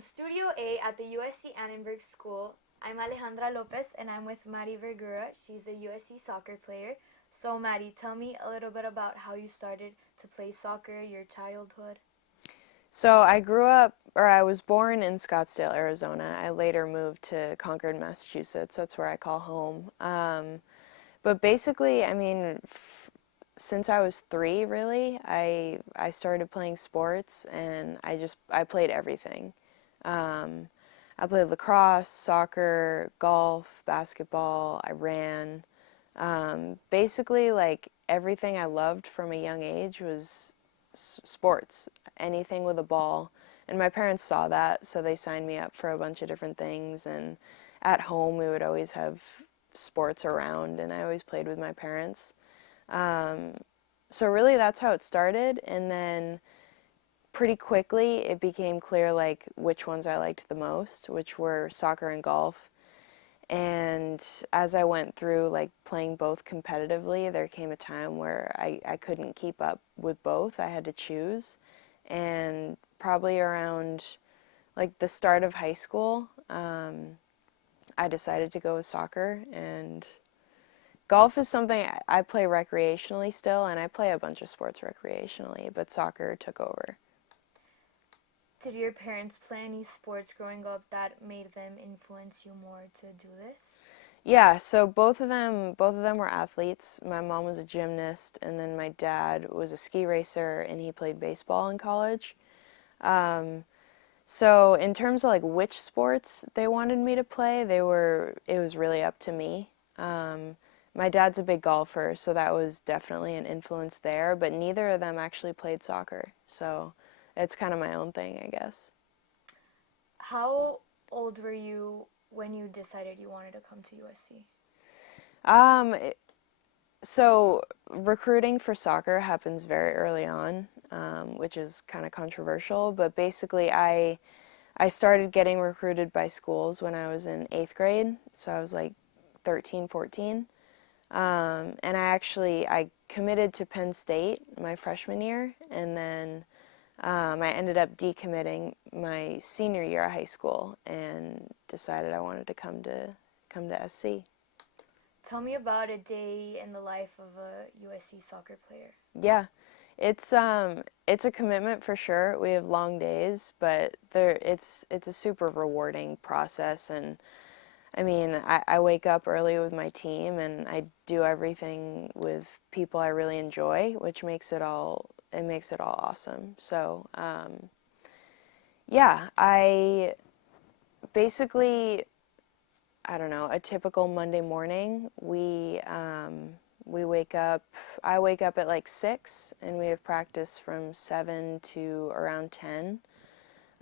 From Studio A at the USC Annenberg School, I'm Alejandra Lopez and I'm with Maddy Vergura. She's a USC soccer player. So Maddy, tell me a little bit about how you started to play soccer, your childhood. So I was born in Scottsdale, Arizona. I later moved to Concord, Massachusetts. That's where I call home. But basically, since I was 3, really, I started playing sports, and I played everything. Um, I played lacrosse, soccer, golf, basketball. I ran. Basically, like everything I loved from a young age was sports, anything with a ball. And my parents saw that, so they signed me up for a bunch of different things. And at home, we would always have sports around, and I always played with my parents. Um, so really, that's how it started. And then pretty quickly, it became clear like which ones I liked the most, which were soccer and golf. And as I went through like playing both competitively, there came a time where I couldn't keep up with both. I had to choose. And probably around like the start of high school, I decided to go with soccer. And golf is something I play recreationally still, and I play a bunch of sports recreationally, but soccer took over. Did your parents play any sports growing up that made them influence you more to do this? Yeah, so both of them were athletes. My mom was a gymnast, and then my dad was a ski racer, and he played baseball in college. Um, so in terms of like which sports they wanted me to play, it was really up to me. Um, my dad's a big golfer, so that was definitely an influence there, but neither of them actually played soccer. So it's kind of my own thing, I guess. How old were you when you decided you wanted to come to USC? Um, So recruiting for soccer happens very early on, which is kind of controversial. But basically, I started getting recruited by schools when I was in 8th grade. So I was like 13, 14. And I committed to Penn State my freshman year, and then I ended up decommitting my senior year of high school and decided I wanted to come to SC. Tell me about a day in the life of a USC soccer player. Yeah, it's a commitment for sure. We have long days, but it's a super rewarding process. And I wake up early with my team, and I do everything with people I really enjoy, which makes it all awesome. So yeah, I basically, I don't know, a typical Monday morning, we wake up. I wake up at like 6, and we have practice from 7 to around 10.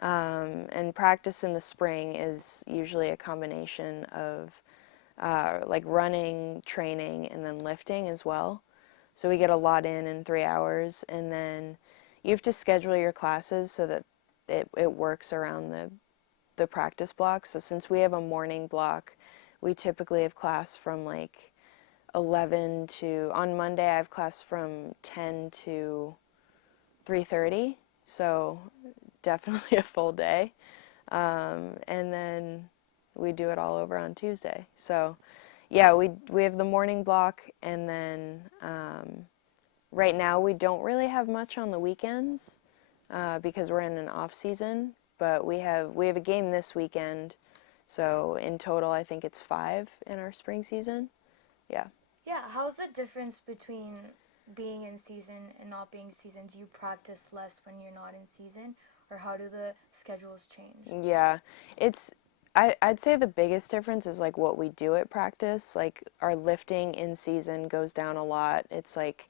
And practice in the spring is usually a combination of like running, training, and then lifting as well. So we get a lot in 3 hours, and then you have to schedule your classes so that it works around the practice block. So since we have a morning block, we typically have class from like 11 to, on Monday I have class from 10 to 3:30. So definitely a full day. And then we do it all over on Tuesday. So yeah, we have the morning block, and then right now we don't really have much on the weekends because we're in an off season. But we have a game this weekend, so in total I think it's 5 in our spring season. Yeah. Yeah, how's the difference between being in season and not being season? Do you practice less when you're not in season, or how do the schedules change? Yeah, it's I'd say the biggest difference is like what we do at practice. Like our lifting in season goes down a lot. It's like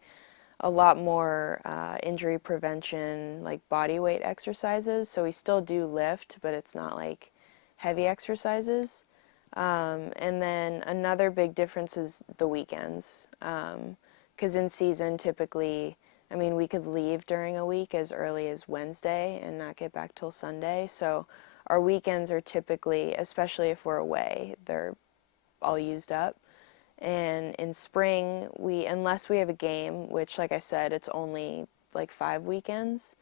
a lot more injury prevention, like body weight exercises. So we still do lift, but it's not like heavy exercises. And then another big difference is the weekends. Because in season, typically, we could leave during a week as early as Wednesday and not get back till Sunday. So our weekends are typically, especially if we're away, they're all used up. And in spring, unless we have a game, which, like I said, it's only like 5 weekends,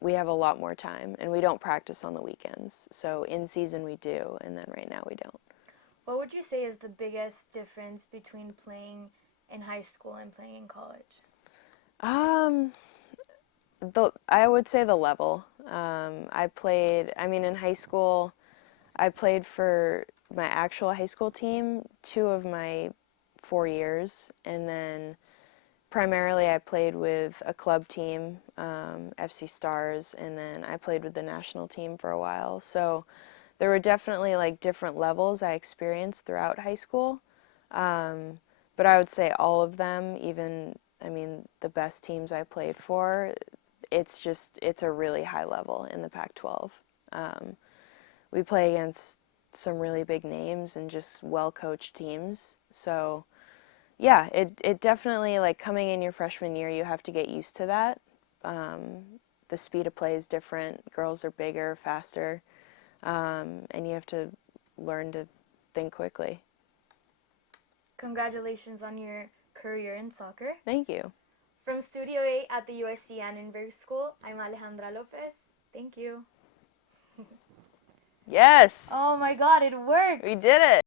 we have a lot more time, and we don't practice on the weekends. So in season we do, and then right now we don't. What would you say is the biggest difference between playing in high school and playing in college? I would say the level. In high school, I played for my actual high school team 2 of my 4 years, and then primarily I played with a club team, FC Stars, and then I played with the national team for a while. So there were definitely like different levels I experienced throughout high school. But I would say all of them, even, the best teams I played for, it's a really high level in the Pac-12. We play against some really big names and just well-coached teams. So yeah, it definitely, like, coming in your freshman year, you have to get used to that. The speed of play is different. Girls are bigger, faster, and you have to learn to think quickly. Congratulations on your career in soccer. Thank you. From Studio A at the USC Annenberg School, I'm Alejandra Lopez. Thank you. Yes! Oh my god, it worked! We did it!